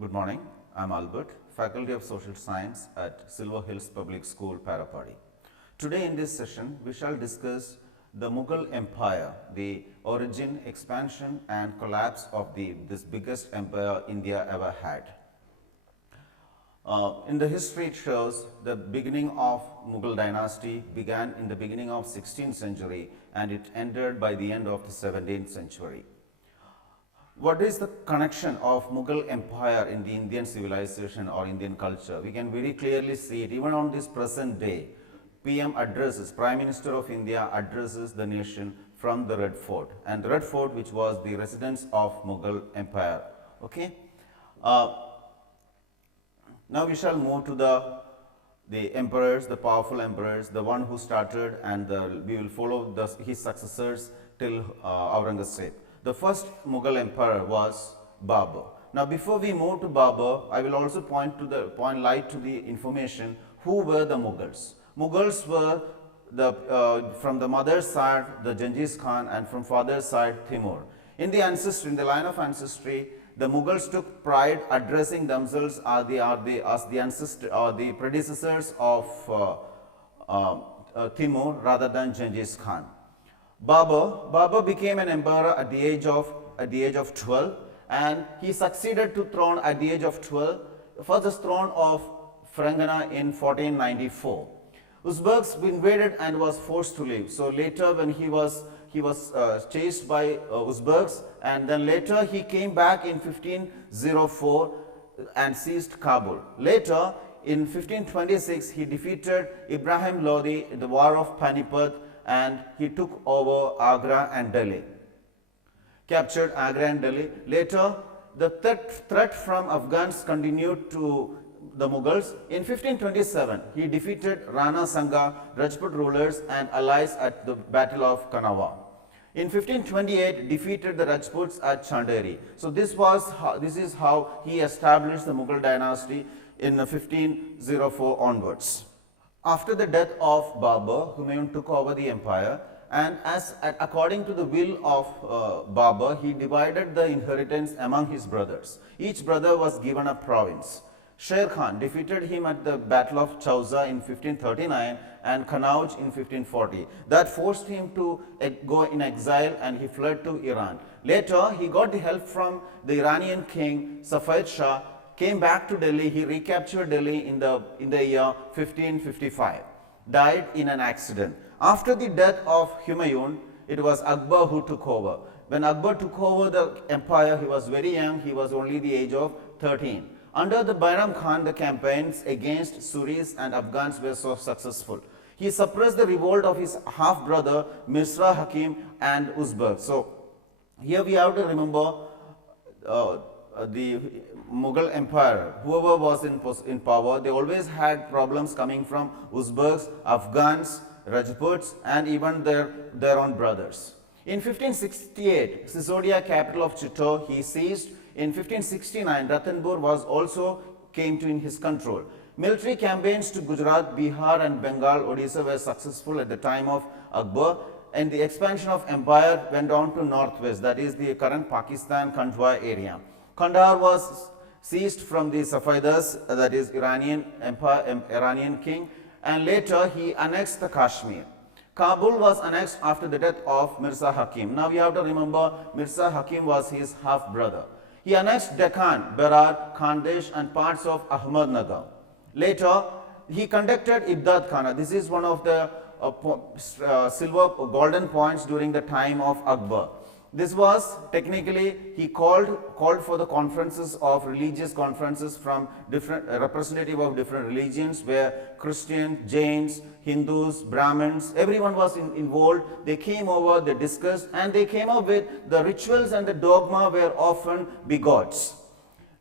Good morning. I'm Albert, Faculty of Social Science at Silver Hills Public School, Parapadi. Today in this session, we shall discuss the Mughal Empire, the origin, expansion and collapse of this biggest empire India ever had. In the history, it shows the beginning of Mughal dynasty began in the beginning of 16th century and it ended by the end of the 17th century. What is the connection of Mughal Empire in the Indian civilization or Indian culture? We can very clearly see it even on this present day. PM addresses, Prime Minister of India addresses the nation from the Red Fort, and the Red Fort, which was the residence of Mughal Empire. Okay. Now we shall move to the emperors, the powerful emperors, the one who started, and we will follow his successors till Aurangzeb. The first Mughal emperor was Babur. Now before we move to Babur, I will also point light to the information who were the Mughals. Mughals were from the mother's side the Genghis Khan and from father's side Timur. In the ancestry, in the line of ancestry, the Mughals took pride addressing themselves as the predecessors of Timur rather than Genghis Khan. Babur became an emperor at the age of 12, and he succeeded to throne at the age of 12 for the throne of Fergana in 1494. Uzbeks invaded and was forced to leave. So later, when he was chased by Uzbeks, and then later he came back in 1504 and seized Kabul. Later, in 1526, he defeated Ibrahim Lodi in the War of Panipat, and he took over Agra and Delhi, captured Agra and Delhi. Later, the threat from Afghans continued to the Mughals. In 1527, he defeated Rana Sanga, Rajput rulers and allies at the Battle of Kanava. In 1528, defeated the Rajputs at Chanderi. So this is how he established the Mughal dynasty in 1504 onwards. After the death of Babur, Humayun took over the empire, and according to the will of Babur, he divided the inheritance among his brothers. Each brother was given a province. Sher Khan defeated him at the Battle of Chauza in 1539 and Kanauj in 1540. That forced him to go in exile and he fled to Iran. Later, he got the help from the Iranian king Safaid Shah, came back to Delhi. He recaptured Delhi in the year 1555. Died in an accident. After the death of Humayun, it was Akbar who took over. When Akbar took over the empire, he was very young. He was only the age of 13. Under the Bairam Khan, the campaigns against Suris and Afghans were so successful. He suppressed the revolt of his half-brother Mirza Hakim and Uzbek. So here we have to remember the Mughal Empire, whoever was in power, they always had problems coming from Uzbeks, Afghans, Rajputs and even their own brothers. In 1568, Sisodia, capital of Chittor, he seized. In 1569, Ranthambore came in his control. Military campaigns to Gujarat, Bihar and Bengal, Odisha were successful at the time of Akbar, and the expansion of empire went on to northwest, that is the current Pakistan, Kandwa area. Kandahar was seized from the Safavids, that is Iranian king, and later he annexed the Kashmir. Kabul was annexed after the death of Mirza Hakim. Now we have to remember Mirza Hakim was his half-brother. He annexed Deccan, Berar, Khandesh and parts of Ahmednagar. Later, he conducted Ibdad Khana. This is one of the golden points during the time of Akbar. This was technically, he called for the conferences of religious conferences from different representative of different religions, where Christians, Jains, Hindus, Brahmins, everyone was involved. They came over, they discussed, and they came up with the rituals and the dogma were often bigots.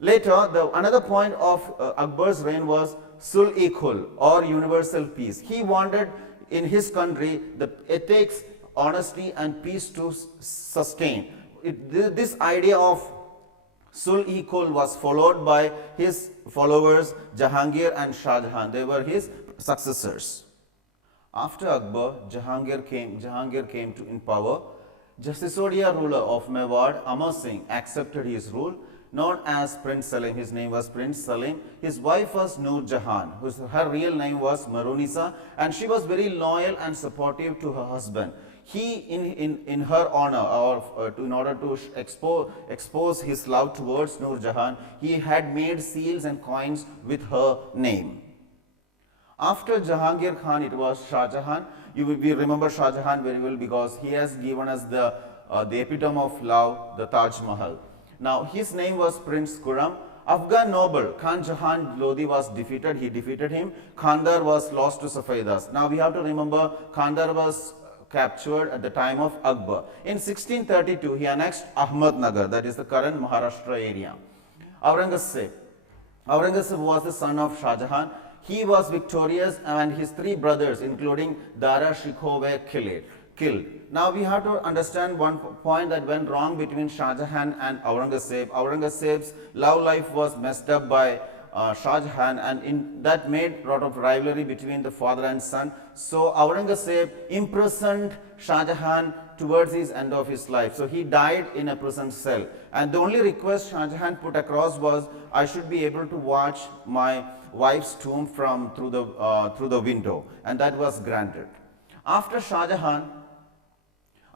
Later, another point of Akbar's reign was Sul-e-Khul, or universal peace. He wanted in his country the ethics, honesty and peace to sustain. This idea of Sul-e-Khul was followed by his followers Jahangir and Shah Jahan. They were his successors. After Akbar, Jahangir came in power. Sisodia ruler of Mewar, Amar Singh, accepted his rule. known as Prince Salim. His name was Prince Salim. His wife was Noor Jahan, her real name was Marunisa, and she was very loyal and supportive to her husband. He, in her honor, or in order to expose his love towards Noor Jahan, he had made seals and coins with her name. After Jahangir Khan, it was Shah Jahan. We remember Shah Jahan very well because he has given us the epitome of love, the Taj Mahal. Now, his name was Prince Khurram. Afghan noble Khan Jahan Lodi was defeated. He defeated him. Khandar was lost to Saffedas. Now, we have to remember Khandar was captured at the time of Akbar. In 1632, he annexed Ahmednagar, that is the current Maharashtra area. Aurangzeb was the son of Shah Jahan. He was victorious and his three brothers, including Dara Shikoh, were killed. Now we have to understand one point that went wrong between Shah Jahan and Aurangzeb. Aurangzeb's love life was messed up by Shah Jahan, and that made a lot of rivalry between the father and son. So Aurangzeb imprisoned Shah Jahan towards his end of his life. So he died in a prison cell. And the only request Shah Jahan put across was, I should be able to watch my wife's tomb through the window, and that was granted. After Shah Jahan,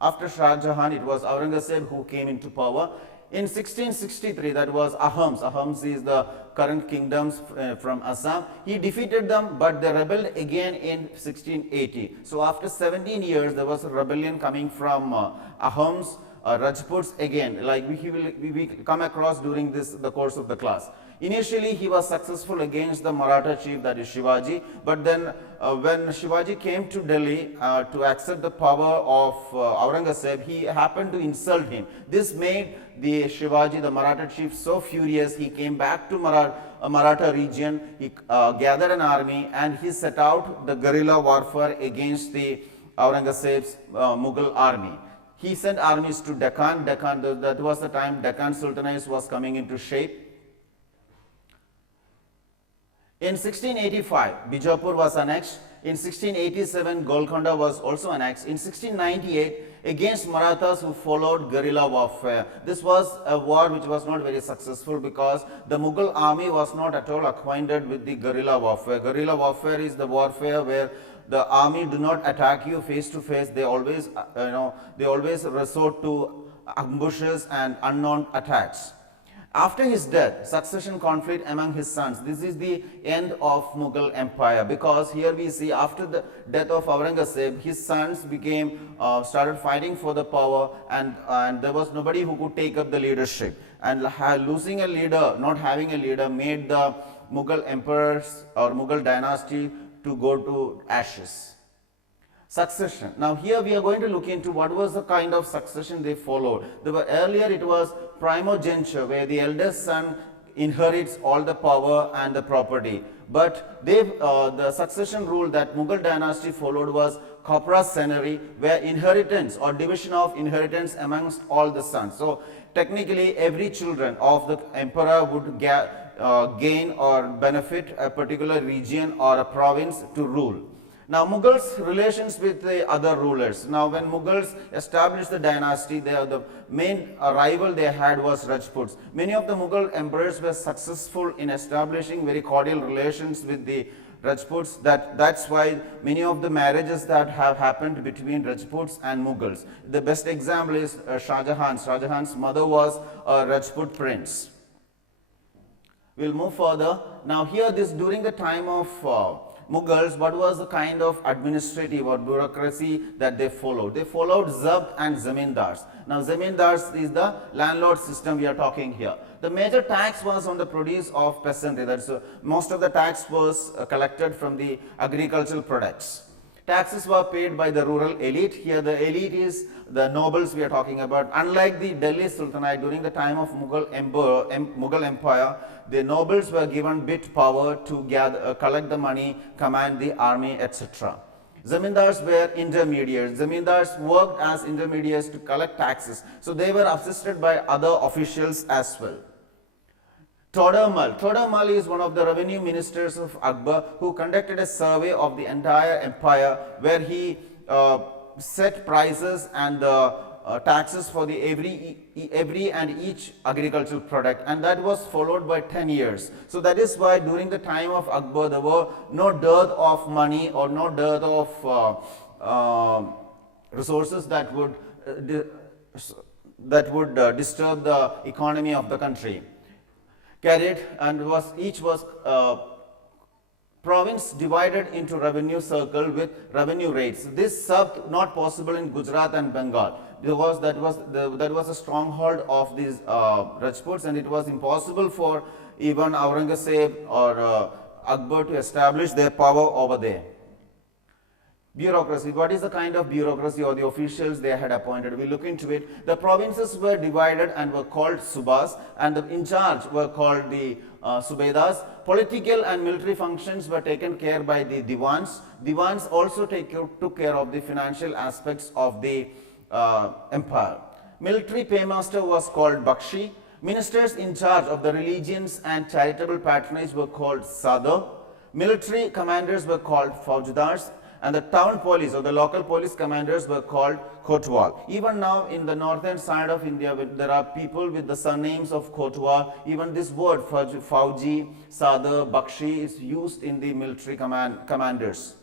it was Aurangzeb who came into power. In 1663, that was Ahams. Ahams is the current kingdoms from Assam. He defeated them, but they rebelled again in 1680. So after 17 years, there was a rebellion coming from Ahams, Rajputs again, like we come across during the course of the class. Initially, he was successful against the Maratha chief, that is Shivaji, but then when Shivaji came to Delhi to accept the power of Aurangzeb, he happened to insult him. This made the Shivaji, the Maratha chief, so furious. He came back to Maratha region, he gathered an army, and he set out the guerrilla warfare against the Aurangzeb's Mughal army. He sent armies to Deccan. That was the time Deccan Sultanate was coming into shape. In 1685, Bijapur was annexed. In 1687, Golconda was also annexed. In 1698, against Marathas who followed guerrilla warfare. This was a war which was not very successful because the Mughal army was not at all acquainted with the guerrilla warfare. Guerrilla warfare is the warfare where the army do not attack you face to face. They always, resort to ambushes and unknown attacks. After his death, succession conflict among his sons. This is the end of Mughal Empire, because here we see after the death of Aurangzeb, his sons started fighting for the power, and there was nobody who could take up the leadership. And losing a leader, not having a leader, made the Mughal emperors or Mughal dynasty to go to ashes. Succession. Now here we are going to look into what was the kind of succession they followed. Earlier it was primogeniture, where the eldest son inherits all the power and the property. But the succession rule that Mughal dynasty followed was corpora senary, where inheritance or division of inheritance amongst all the sons. So technically every children of the emperor would gain or benefit a particular region or a province to rule. Now, Mughals' relations with the other rulers. Now, when Mughals established the dynasty, the main rival they had was Rajputs. Many of the Mughal emperors were successful in establishing very cordial relations with the Rajputs. That's why many of the marriages that have happened between Rajputs and Mughals. The best example is Shah Jahan. Shah Jahan's mother was a Rajput prince. We'll move further. Now, here during the time of Mughals, what was the kind of administrative or bureaucracy that they followed? They followed Zabt and Zamindars. Now, Zamindars is the landlord system we are talking here. The major tax was on the produce of peasantry. That's most of the tax was collected from the agricultural products. Taxes were paid by the rural elite. Here the elite is the nobles we are talking about. Unlike the Delhi Sultanate, during the time of Mughal Empire, the nobles were given bit power to collect the money, command the army, etc. Zamindars were intermediaries. Zamindars worked as intermediaries to collect taxes. So they were assisted by other officials as well. Todarmal is one of the revenue ministers of Akbar who conducted a survey of the entire empire, where he set prices and the taxes for the every and each agricultural product, and that was followed by 10 years. So that is why during the time of Akbar there were no dearth of money or no dearth of resources that would disturb the economy of the country. Carried and each was province divided into revenue circle with revenue rates. This served not possible in Gujarat and Bengal because that was a stronghold of these Rajputs, and it was impossible for even Aurangzeb or Akbar to establish their power over there. Bureaucracy. What is the kind of bureaucracy or the officials they had appointed? We look into it. The provinces were divided and were called subas, and the in charge were called the subedas. Political and military functions were taken care by the diwans. Diwans also took care of the financial aspects of the empire. Military paymaster was called bakshi. Ministers in charge of the religions and charitable patronage were called sadar. Military commanders were called faujadars, and the town police or the local police commanders were called kotwal. Even now in the northern side of India, there are people with the surnames of kotwal. Even this word fauji, sadar, bakshi is used in the military commanders.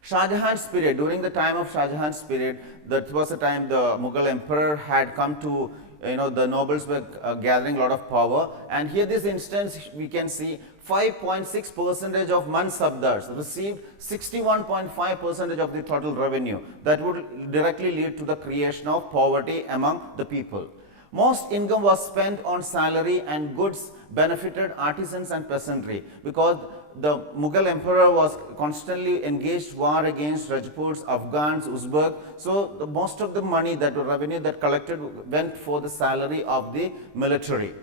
Shah Jahan's period. During the time of Shah Jahan's period, that was the time the Mughal emperor had come to, the nobles were gathering a lot of power, and here this instance we can see 5.6% of Mansabdars received 61.5% of the total revenue. That would directly lead to the creation of poverty among the people. Most income was spent on salary, and goods benefited artisans and peasantry because the Mughal emperor was constantly engaged war against Rajputs, Afghans, Uzbek. So most of the money, that revenue that collected went for the salary of the military.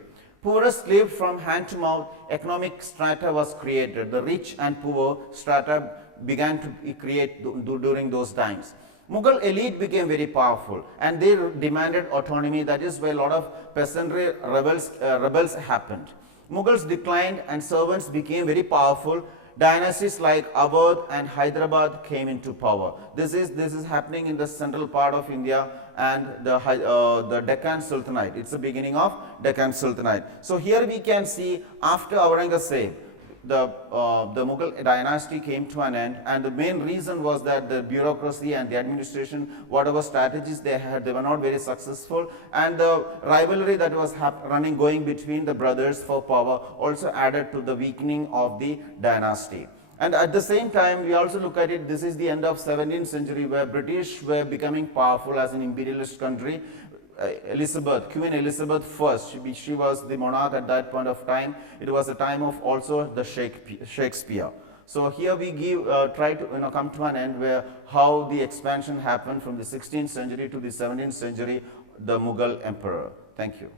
Poorest lived from hand to mouth. Economic strata was created. The rich and poor strata began to be created during those times. Mughal elite became very powerful, and they demanded autonomy. That is why a lot of peasantry rebels happened. Mughals declined and servants became very powerful. Dynasties like Awadh and Hyderabad came into power. This is happening in the central part of India and the Deccan Sultanate. It's the beginning of Deccan Sultanate. So here we can see after Aurangzeb, the Mughal dynasty came to an end, and the main reason was that the bureaucracy and the administration, whatever strategies they had, they were not very successful, and the rivalry that was going between the brothers for power also added to the weakening of the dynasty. And at the same time, we also look at it, this is the end of 17th century where British were becoming powerful as an imperialist country. Queen Elizabeth I, she was the monarch at that point of time. It was a time of also the Shakespeare. So here we try to come to an end where how the expansion happened from the 16th century to the 17th century, the Mughal emperor. Thank you.